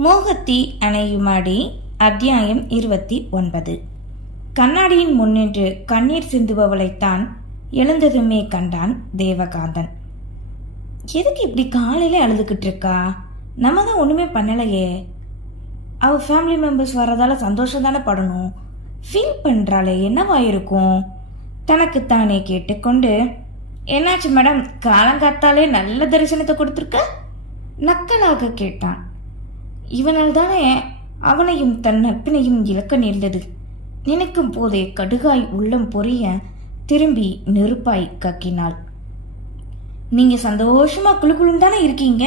மோகத்தி அணையுமாடி அத்தியாயம் இருபத்தி ஒன்பது. கண்ணாடியின் முன்னின்று கண்ணீர் சிந்துபவளைத்தான் எழுந்ததுமே கண்டான் தேவகாந்தன். எதுக்கு இப்படி காலையில் அழுதுகிட்டு இருக்கா நம்ம தான் ஒன்றுமே பண்ணலையே. அவ ஃபேமிலி மெம்பர்ஸ் வர்றதால சந்தோஷம் தானே படணும். ஃபீல் பண்ணுறாளே என்னவா இருக்கும்? தனக்குத்தானே கேட்டுக்கொண்டு என்னாச்சு மேடம் காலங்காத்தாலே நல்ல தரிசனத்தை கொடுத்துருக்க? நக்கலாக கேட்டான். இவனால் தானே அவனையும் தன் நட்பினையும் இழக்க நேர்ந்தது. நினைக்கும் போதே கடுகாய் உள்ளம் பொரிய திரும்பி நெருப்பாய் கக்கினாள். நீங்க சந்தோஷமா குழுக்குழும் தானே இருக்கீங்க?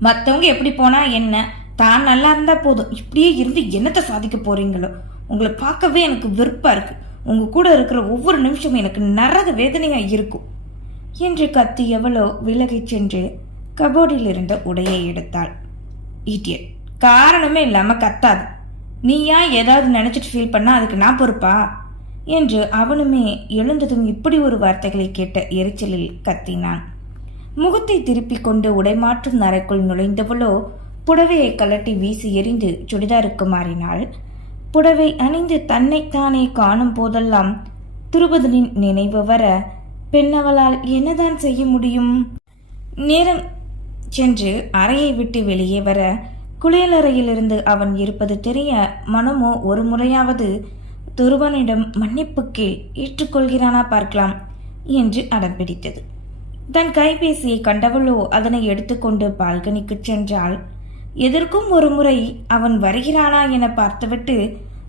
மற்றவங்க எப்படி போனா என்ன? தான் நல்லா இருந்தா போதும். இப்படியே இருந்து என்னத்தை சாதிக்க போறீங்களோ? உங்களை பார்க்கவே எனக்கு வெறுப்பா இருக்கு. உங்க கூட இருக்கிற ஒவ்வொரு நிமிஷமும் எனக்கு நரக வேதனையா இருக்கும். என்று கத்தி எவளோ விலகிச் சென்று கபோர்டில் இருந்த உடையை எடுத்தாள். ஈட்டியட் காரணமே இல்லாமல் கத்தாது. நீயா ஏதாவது நினச்சிட்டு ஃபீல் பண்ணா அதுக்கு நான் பொறுப்பா? என்று அவனுமே எழுந்ததும் இப்படி ஒரு வார்த்தைகளை கேட்ட எரிச்சலில் கத்தினான். முகத்தை திருப்பிக் கொண்டு உடைமாற்றும் அறைக்குள் நுழைந்தவளோ புடவையை கலட்டி வீசி எறிந்து சுடிதாருக்கு மாறினாள். புடவை அணிந்து தன்னைத்தானே காணும் போதெல்லாம் துருபதனின் நினைவு வர பெண்ணவளால் என்னதான் செய்ய முடியும்? நேரம் சென்று அறையை விட்டு வெளியே வர குளியலறையிலிருந்து அவன் இருப்பது தெரிய மனமோ ஒரு முறையாவது துருவனிடம் மன்னிப்பு கீழ் ஏற்றுக்கொள்கிறானா பார்க்கலாம் என்று அடம்பிடித்தது தன் கைபேசியை கண்டவளோ அதனை எடுத்துக்கொண்டு பால்கனிக்கு சென்றாள். எதற்கும் ஒரு முறை அவன் வருகிறானா என பார்த்துவிட்டு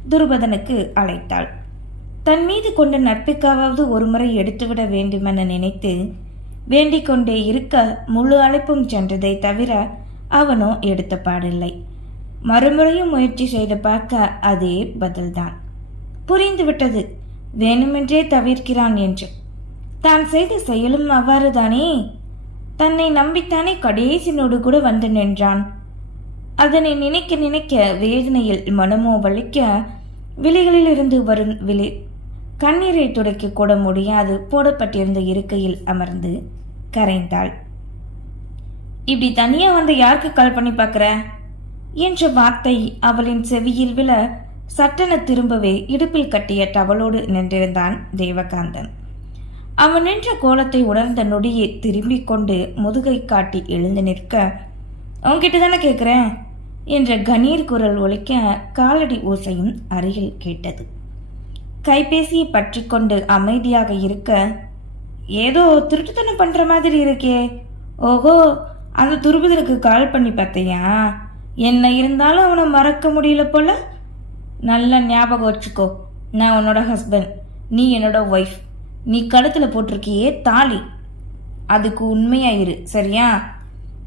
துருபதனுக்கு அழைத்தாள். தன் மீது கொண்ட நட்புக்காவது ஒரு முறை எடுத்துவிட வேண்டுமென நினைத்து வேண்டிக் கொண்டே இருக்க முழு அழைப்பும் சென்றதை தவிர அவனோ எடுத்த பாடில்லை. மறுமுறையும் முயற்சி செய்து பார்க்க அதே பதில்தான். புரிந்துவிட்டது. வேணுமென்றே தவிர்க்கிறான் என்று. தான் செய்த செயலும் அவ்வாறுதானே? தன்னை நம்பித்தானே கடைசி நொடு கூட வந்து நின்றான். அதனை நினைக்க நினைக்க வேதனையில் மனமோ வலிக்க விழிகளிலிருந்து வரும் விழி கண்ணீரை துடைக்க கூட முடியாது. போடப்பட்டிருந்த இருக்கையில் அமர்ந்து கரைந்தாள். இப்படி தனியா வந்து யாருக்கு கால் பண்ணி பார்க்குற? என்ற வார்த்தை அவளின் செவியில் விழ சட்டென திரும்பவே இடுப்பில் கட்டிய டவலோடு நின்றிருந்தான் தேவகாந்தன். அவன் நின்ற கோலத்தை உணர்ந்த நொடியை திரும்பிக் கொண்டு முதுகை காட்டி எழுந்து நிற்க உன்கிட்ட தானே கேட்குறேன் என்ற கணீர் குரல் ஒழிக்க காலடி ஓசையும் அருகில் கேட்டது. கைபேசியை பற்றி கொண்டு அமைதியாக இருக்க ஏதோ திருட்டுத்தனம் பண்ணுற மாதிரி இருக்கே. ஓஹோ அந்த துருபுதலுக்கு கால் பண்ணி பார்த்தியா? என்ன இருந்தாலும் அவனை மறக்க முடியல போல? நல்ல ஞாபகம் வச்சுக்கோ நான் உன்னோட ஹஸ்பண்ட் நீ என்னோட ஒய்ஃப் நீ கழுத்தில் போட்டிருக்கியே தாலி. அதுக்கு உண்மையாயிரு சரியா?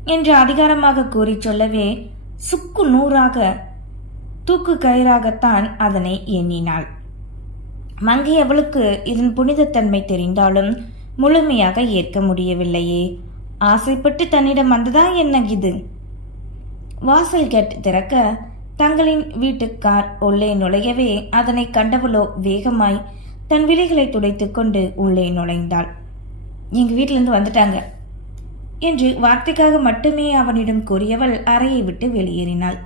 என்று அதிகாரமாக கூறி சொல்லவே சுக்கு நூறாக தூக்கு கயிறாகத்தான் அதனை எண்ணினாள். மங்கை அவளுக்கு இதன் புனிதத்தன்மை தெரிந்தாலும் முழுமையாக ஏற்க முடியவில்லையே. ஆசைப்பட்டு தன்னிடம் வந்ததா என்ன இது? வாசல் கேட் திறக்க தங்களின் வீட்டு கார் உள்ளே நுழையவே அதனை கண்டவளோ வேகமாய் தன் விழிகளை துடைத்து கொண்டு உள்ளே நுழைந்தாள். எங்க வீட்டிலிருந்து வந்துட்டாங்க என்று வார்த்தைக்காக மட்டுமே அவனிடம் கூறியவள் அறையை விட்டு வெளியேறினாள்.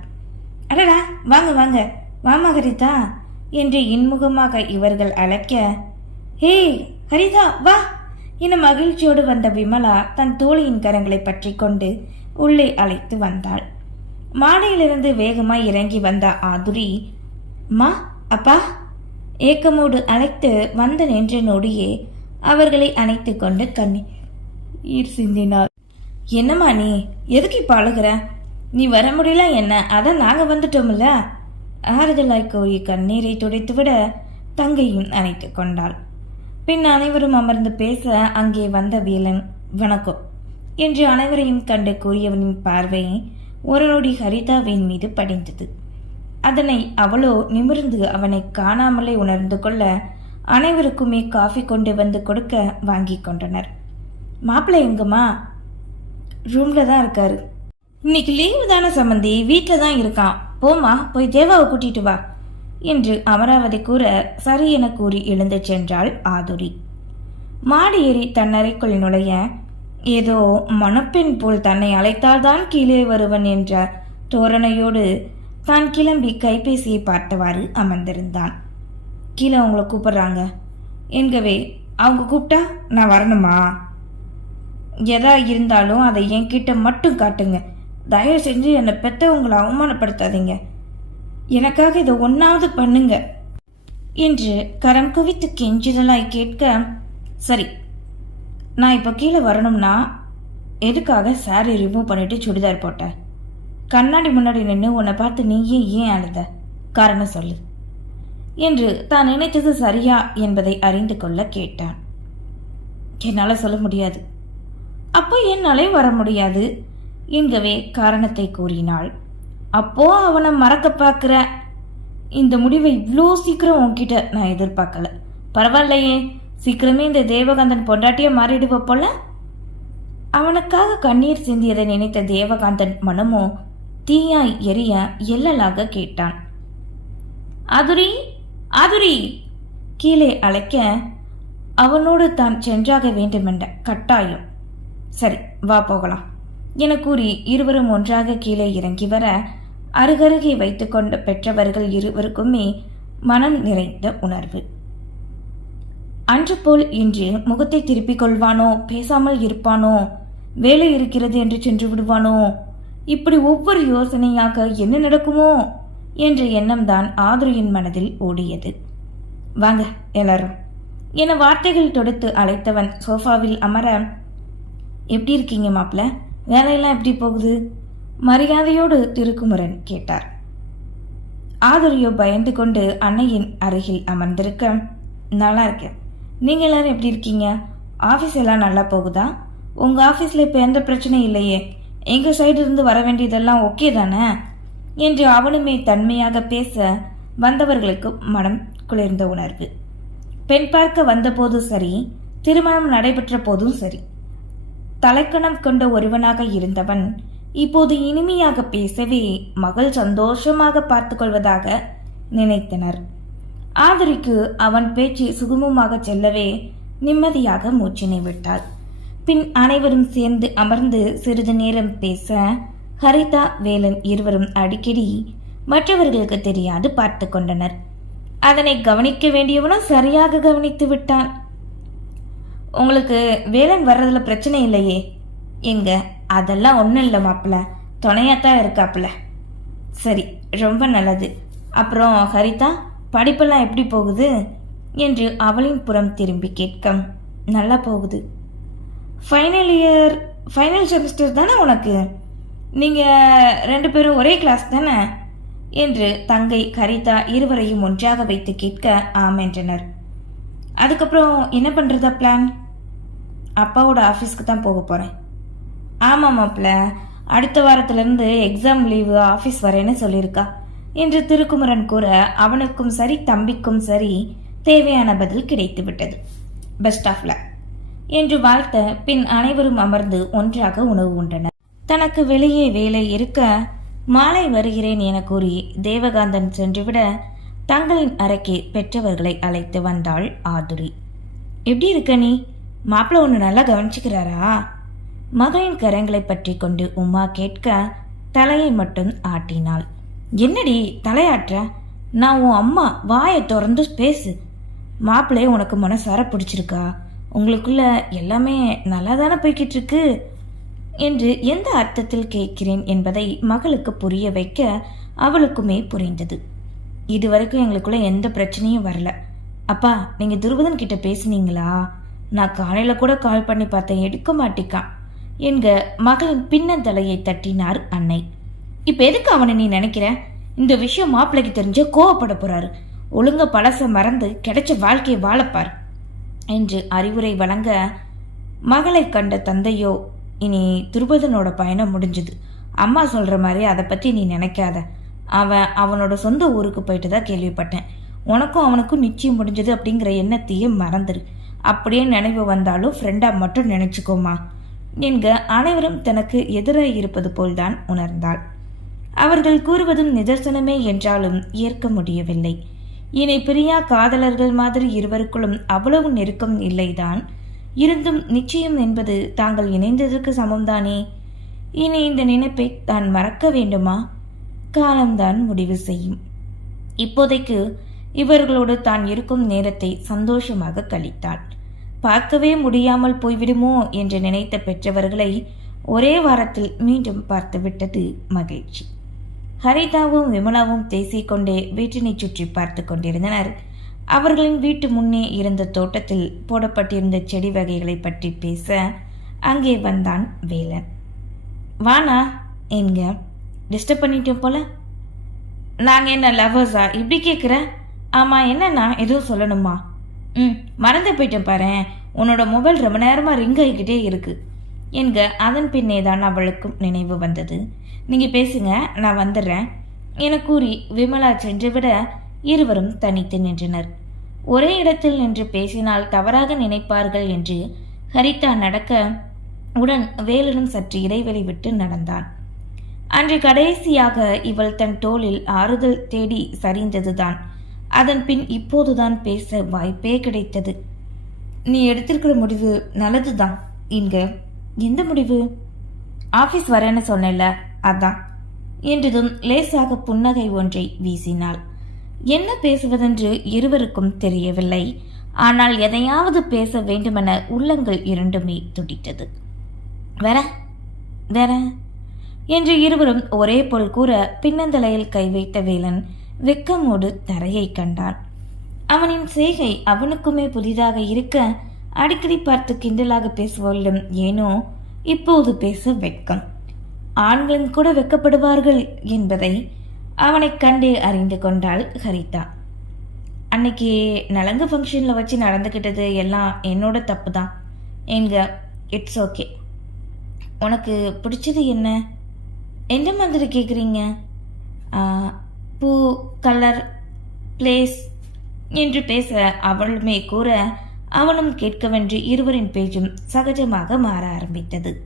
அடடா வாங்க வாங்க வாமா ஹரிதா என்று இன்முகமாக இவர்கள் அழைக்க ஹே ஹரிதா வா! என மகிழ்ச்சியோடு வந்த விமலா தன் தோழியின் கரங்களை பற்றி கொண்டு உள்ளே அழைத்து வந்தாள். மாடியிலிருந்து வேகமாய் இறங்கி வந்த ஆதுரி மா அப்பா! ஏக்கமோடு அழைத்து வந்து நின்ற நொடியே அவர்களை அணைத்து கொண்டு கண்ணீர் சிந்தினாள் என்னம்மா நீ? எதுக்கு இப்ப அழுகிற? நீ வர முடியல என்ன? அதான் நாங்க வந்துட்டோம்ல. ஆறுதலாய் கோரி கண்ணீரை துடைத்துவிட தங்கையும் அணைத்து கொண்டாள். பின் அனைவரும் அமர்ந்து பேச அங்கே வந்த வீலன் வணக்கம். என்று அனைவரையும் கண்டு கூறியவனின் பார்வை ஒரு நொடி ஹரிதாவின் மீது படிந்தது. அதனை அவளோ நிமிர்ந்து அவனை காணாமலே உணர்ந்து கொள்ள அனைவருக்குமே காஃபி கொண்டு வந்து கொடுக்க வாங்கி கொண்டனர். மாப்பிள்ளை எங்கம்மா? ரூம்ல தான் இருக்காரு. இன்னைக்கு லீவு தானே சம்மந்தி வீட்டில் தான் இருக்கான். போமா போய் தேவாவை கூட்டிட்டு வா. என்று அமராவதி கூற சரி என கூறி எழுந்து சென்றாள் ஆதுரி. மாடி ஏறி தன்னறைக்குள் நுழைய ஏதோ மணப்பெண் போல் தன்னை அழைத்தால்தான் கீழே வருவன் என்ற தோரணையோடு தான் கிளம்பி கைபேசியை பார்த்தவாறு அமர்ந்திருந்தான். கீழே அவங்கள கூப்பிடுறாங்க. என்கவே அவங்க கூப்பிட்டா நான் வரணுமா? எதா இருந்தாலும் அதை என்கிட்ட மட்டும் காட்டுங்க. தயவு செஞ்சு என்னை பெற்றவங்களை அவமானப்படுத்தாதீங்க. எனக்காக இதை ஒன்றாவது பண்ணுங்க. என்று கரம் குவித்து கெஞ்சுதலாய் கேட்க சரி நான் இப்போ கீழே வரணும்னா எதுக்காக சாரி ரிமூவ் பண்ணிட்டு சுடிதார் போட்டேன் கண்ணாடி முன்னாடி நின்று உன்னை பார்த்து நீயே ஏன் அழுத? காரணம் சொல்லு. என்று தான் நினைத்தது சரியா என்பதை அறிந்து கொள்ள கேட்டான். என்னால் சொல்ல முடியாது. அப்போ என்னாலே வர முடியாது என்கவே காரணத்தை கூறினாள். அப்போ அவனை மறக்க பார்க்குற இந்த முடிவை இவ்வளோ சீக்கிரம் உன்கிட்ட நான் எதிர்பார்க்கல. பரவாயில்லையே சீக்கிரமே இந்த தேவகாந்தன் பொண்டாட்டியே மாறிடுவ போல. அவனுக்காக கண்ணீர் சிந்தியதை நினைத்த தேவகாந்தன் மனமோ தீயாய் எரிய எல்லலாக கேட்டான். அதுரி அதுரி கீழே அழைக்க அவனோடு தான் சென்றாக வேண்டுமென்ற கட்டாயம். சரி வா போகலாம். என கூறி இருவரும் ஒன்றாக கீழே இறங்கி வர அருகருகே வைத்துக்கொண்ட பெற்றவர்கள் இருவருக்குமே மனம் நிறைந்த உணர்வு. அன்று போல் இன்று முகத்தை திருப்பிக் கொள்வானோ? பேசாமல் இருப்பானோ? வேலை இருக்கிறது என்று சென்று விடுவானோ? இப்படி ஒவ்வொரு யோசனையாக என்ன நடக்குமோ? என்ற எண்ணம்தான் ஆதுரியின் மனதில் ஓடியது. வாங்க எல்லாரும். என வார்த்தைகள் தொடுத்து அழைத்தவன் சோஃபாவில் அமர எப்படி இருக்கீங்க மாப்பிள்ள வேலையெல்லாம் எப்படி போகுது? மரியாதையோடு திருக்குமரன் கேட்டார். ஆதுரியோ பயந்து கொண்டு அன்னையின் அருகில் அமர்ந்திருக்க நல்லா இருக்கேன். நீங்க எல்லாரும் எப்படி இருக்கீங்க? ஆஃபீஸ் எல்லாம் நல்லா போகுதா? உங்க ஆஃபீஸில் இப்போ எந்த பிரச்சனையும் இல்லையே. எங்கள் சைடு இருந்து வர வேண்டியதெல்லாம் ஓகே தானே? என்று அவனுமே தன்மையாக பேச வந்தவர்களுக்கு மனம் குளிர்ந்த உணர்வு. பெண் பார்க்க வந்தபோதும் சரி திருமணம் நடைபெற்ற போதும் சரி. தலைக்கணம் கொண்ட ஒருவனாக இருந்தவன். இப்போது இனிமையாக பேசவே மகள் சந்தோஷமாக பார்த்து கொள்வதாக நினைத்தனர். ஆதரிக்கு அவன் பேச்சு சுகமமாக செல்லவே நிம்மதியாக மூச்சினை விட்டாள். பின் அனைவரும் சேர்ந்து அமர்ந்து சிறிது நேரம் பேச ஹரிதா வேலன் இருவரும் அடிக்கடி மற்றவர்களுக்கு தெரியாது பார்த்து கொண்டனர். அதனை கவனிக்க வேண்டியவனும் சரியாக கவனித்து விட்டான். உங்களுக்கு வேலன் வர்றதுல பிரச்சனை இல்லையே. எங்க? அதெல்லாம் ஒன்றும் இல்லை மாப்பிள்ள துணையாத்தான் இருக்காப்புல. சரி ரொம்ப நல்லது. அப்புறம் ஹரிதா படிப்பெல்லாம் எப்படி போகுது? என்று அவளின் புறம் திரும்பி கேட்க நல்லா போகுது. ஃபைனல் இயர் ஃபைனல் செமஸ்டர் தானே உனக்கு? நீங்கள் ரெண்டு பேரும் ஒரே கிளாஸ் தானே? என்று தங்கை கரிதா இருவரையும் ஒன்றாக வைத்து கேட்க ஆம் என்றனர். அதுக்கப்புறம் என்ன பண்ணுறதா பிளான் அப்பாவோட ஆஃபீஸ்க்கு தான் போக போகிறேன் ஆமாம் மாப்பிள்ள அடுத்த வாரத்திலேருந்து எக்ஸாம் லீவு ஆஃபீஸ் வரேன்னு சொல்லியிருக்கா. என்று திருக்குமரன் கூற அவனுக்கும் சரி தம்பிக்கும் சரி தேவையான பதில் கிடைத்து விட்டது. பெஸ்ட் ஆஃப் லக் என்று வாழ்த்த பின் அனைவரும் அமர்ந்து ஒன்றாக உணவு உண்டனர். தனக்கு வெளியே வேலை இருக்க மாலை வருகிறேன் என கூறி தேவகாந்தன் சென்றுவிட தங்களின் அறைக்கு பெற்றவர்களை அழைத்து வந்தாள் ஆதுரி. எப்படி இருக்க நீ? மாப்பிள்ள ஒன்று நல்லா கவனிச்சுக்கிறாரா? மகளின் கரங்களை பற்றி கொண்டு உமா கேட்க தலையை மட்டும் ஆட்டினாள். என்னடி தலையாட்டுற? நான் உன் அம்மா வாயை திறந்து பேசு. மாப்பிள்ளைய உனக்கு மனசார பிடிச்சிருக்கா? உங்களுக்குள்ள எல்லாமே நல்லா தானே போய்கிட்டு இருக்கு என்று எந்த அர்த்தத்தில் கேட்கிறேன் என்பதை மகளுக்கு புரிய வைக்க அவளுக்குமே புரிந்தது. இதுவரைக்கும் எங்களுக்குள்ள எந்த பிரச்சனையும் வரல. அப்பா நீங்கள் துருபதன் கிட்ட பேசுனீங்களா? நான் காலையில் கூட கால் பண்ணி பார்த்தேன். எடுக்க மாட்டிக்கான் என்க மகளின் பின்னந்தலையை தட்டினார் அன்னை. இப்போ எதுக்கு அவனை நீ நினைக்கிற? இந்த விஷயம் மாப்பிள்ளைக்கு தெரிஞ்ச கோவப்பட போறாரு. ஒழுங்க பழச மறந்து கிடைச்ச வாழ்க்கையை வாழப்பார் என்று அறிவுரை வழங்க மகளை கண்ட தந்தையோ இனி துருபதனோட பயணம் முடிஞ்சது. அம்மா சொல்கிற மாதிரி அதை பற்றி நீ நினைக்காத. அவன் அவனோட சொந்த ஊருக்கு போயிட்டு தான் கேள்விப்பட்டேன். உனக்கும் அவனுக்கும் நிச்சயம் முடிஞ்சது அப்படிங்கிற எண்ணத்தையும் மறந்துரு. அப்படியே நினைவு வந்தாலும் ஃப்ரெண்டாக மட்டும் நினச்சிக்கோமா. என்க அனைவரும் தனக்கு எதிராக இருப்பது போல்தான் உணர்ந்தாள். அவர்கள் கூறுவதும் நிதர்சனமே என்றாலும் ஏற்க முடியவில்லை. இனி பிரியா காதலர்கள் மாதிரி இருவருக்குள்ளும் அவ்வளவு நெருக்கம் இல்லைதான். இருந்தும் நிச்சயம் என்பது தாங்கள் இணைந்ததற்கு சமம்தானே. இனி இந்த நினைப்பை தான் மறக்க வேண்டுமா? காலம்தான் முடிவு செய்யும். இப்போதைக்கு இவர்களோடு தான் இருக்கும் நேரத்தை சந்தோஷமாக கழித்தாள். பார்க்கவே முடியாமல் போய்விடுமோ என்று நினைத்த பெற்றவர்களை ஒரே வாரத்தில் மீண்டும் பார்த்துவிட்டது மகிழ்ச்சி. ஹரிதாவும் விமலாவும் பேசிக்கொண்டே வீட்டினை சுற்றி பார்த்து கொண்டிருந்தனர். அவர்களின் வீட்டு முன்னே இருந்த தோட்டத்தில் போடப்பட்டிருந்த செடி வகைகளை பற்றி பேச அங்கே வந்தான் வேலன். வானா என்க டிஸ்டர்ப் பண்ணிட்டோம் போல? நாங்கள் என்ன லவ்வர்ஸா இப்படி கேட்குற ஆமாம் என்னண்ணா? எதுவும் சொல்லணுமா? ம் மறந்து போயிட்டேன் பாரு உன்னோட மொபைல் ரொம்ப நேரமாக ரிங் ஆகிக்கிட்டே இருக்குது என்க அதன் பின்னே தான் அவளுக்கும் நினைவு வந்தது. நீங்கள் பேசுங்க நான் வந்துடுறேன் என கூறி விமலா சென்று விட இருவரும் தனித்து நின்றனர். ஒரே இடத்தில் நின்று பேசினால் தவறாக நினைப்பார்கள் என்று ஹரிதா நடக்க உடன் வேலனும் சற்று இடைவெளி விட்டு நடந்தான். அன்று கடைசியாக இவள் தன் தோளில் ஆறுதல் தேடி சரிந்ததுதான். அதன் பின் இப்போதுதான் பேச வாய்ப்பே கிடைத்தது. நீ எடுத்திருக்கிற முடிவு நல்லதுதான். இங்க எந்த முடிவு? ஆபீஸ் வரேன்னு சொன்னேன்ல அதான். என்றதும் லேசாக புன்னகை ஒன்றை வீசினாள். என்ன பேசுவதென்று இருவருக்கும் தெரியவில்லை. ஆனால் எதையாவது பேச வேண்டுமென உள்ளங்கள் இரண்டுமே துடித்தது. வேற வேற? என்று இருவரும் ஒரே போல் கூற பின்னந்தலையில் கை வைத்த வேலன் வெக்கமோடு தரையை கண்டான் அவனின் செய்கை அவனுக்குமே புதிதாக இருக்க அடிக்கடி பார்த்து கிண்டலாக பேசுபவளிடம் ஏனோ இப்போது பேச வெட்கம். ஆண்களும் கூட வெக்கப்படுவார்கள் என்பதை அவனை கண்டே அறிந்து கொண்டாள் ஹரிதா. அன்னைக்கு நலங்கு ஃபங்க்ஷனில் வச்சு நடந்துக்கிட்டது எல்லாம் என்னோட தப்பு தான் எங்க இட்ஸ் ஓகே உனக்கு பிடிச்சது என்ன? எந்த மாதிரி கேட்குறீங்க பூ கலர் பிளேஸ் என்று பேச அவளுமே கூற அவனும் கேட்கவென்று இருவரின் பேச்சும் சகஜமாக மாற ஆரம்பித்தது.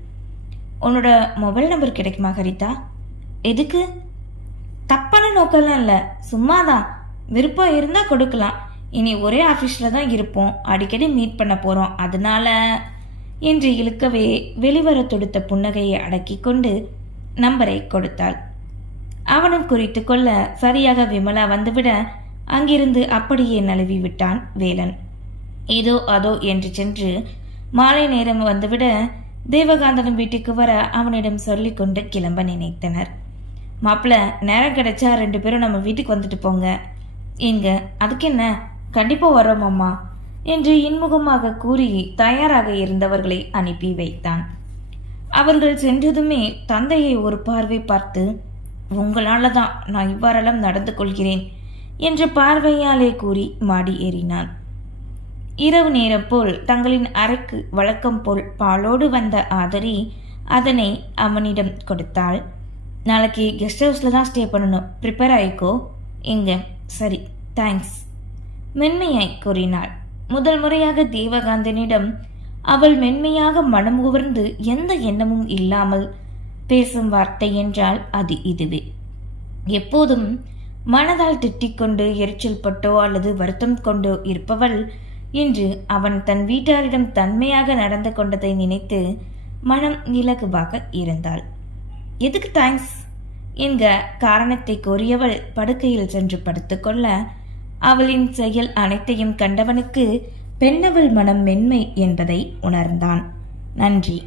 உன்னோட மொபைல் நம்பர் கிடைக்குமா ஹரிதா? எதுக்கு? தப்பான நோக்கம்லாம் இல்லை. சும்மாதான். விருப்பம் இருந்தால் கொடுக்கலாம். இனி ஒரே ஆஃபீஸில் தான் இருப்போம். அடிக்கடி மீட் பண்ண போகிறோம் அதனால என்று இழுக்கவே வெளிவர தொடுத்த புன்னகையை அடக்கி கொண்டு நம்பரை கொடுத்தாள். அவனும் குறித்து கொள்ள சரியாக விமலா வந்துவிட அங்கிருந்து அப்படியே நழுவி விட்டான் வேலன். ஏதோ அதோ என்று சென்று மாலை நேரம் வந்துவிட தேவகாந்தனும் வீட்டுக்கு வர அவனிடம் சொல்லிக்கொண்டு கிளம்ப நினைத்தனர். மாப்பிள்ள நேரம் கிடைச்சா ரெண்டு பேரும் நம்ம வீட்டுக்கு வந்துட்டு போங்க. எங்க அதுக்கு என்ன கண்டிப்பாக வரோம் அம்மா என்று இன்முகமாக கூறி தயாராக இருந்தவர்களை அனுப்பி வைத்தான். அவர்கள் சென்றதுமே தந்தையை ஒரு பார்வை பார்த்து உங்களால் தான் நான் இவ்வாறெல்லாம் நடந்து கொள்கிறேன் என்று பார்வையாலே கூறி மாடி ஏறினான். இரவு நேரம் போல் தங்களின் அறைக்கு வழக்கம் போல் பாலோடு வந்த ஆதரி அதனை அவனிடம் கொடுத்தாள். நாளைக்கு கெஸ்ட் ஹவுஸில் தான் ஸ்டே பண்ணணும். ப்ரிப்பேர் ஆயிக்கோ. எங்க? சரி தேங்க்ஸ் மென்மையாய் கூறினாள். முதல் முறையாக தேவகாந்தனிடம் அவள் மென்மையாக மனம் உவர்ந்து எந்த எண்ணமும் இல்லாமல் பேசும் வார்த்தை என்றால் அது இதுவே. எப்போதும் மனதால் திட்டிக்கொண்டு எரிச்சல் பட்டோ அல்லது வருத்தம் கொண்டோ இருப்பவள் இன்று அவன் தன் வீட்டாரிடம் தன்மையாக நடந்து கொண்டதை நினைத்து மனம் இலகுவாக இருந்தாள். எதுக்கு தேங்க்ஸ் என்க காரணத்தை கோரியவள் படுக்கையில் சென்று படுத்துக்கொள்ள அவளின் செயல் அனைத்தையும் கண்டவனுக்கு பெண்ணவள் மனம் மென்மை என்பதை உணர்ந்தான். நன்றி.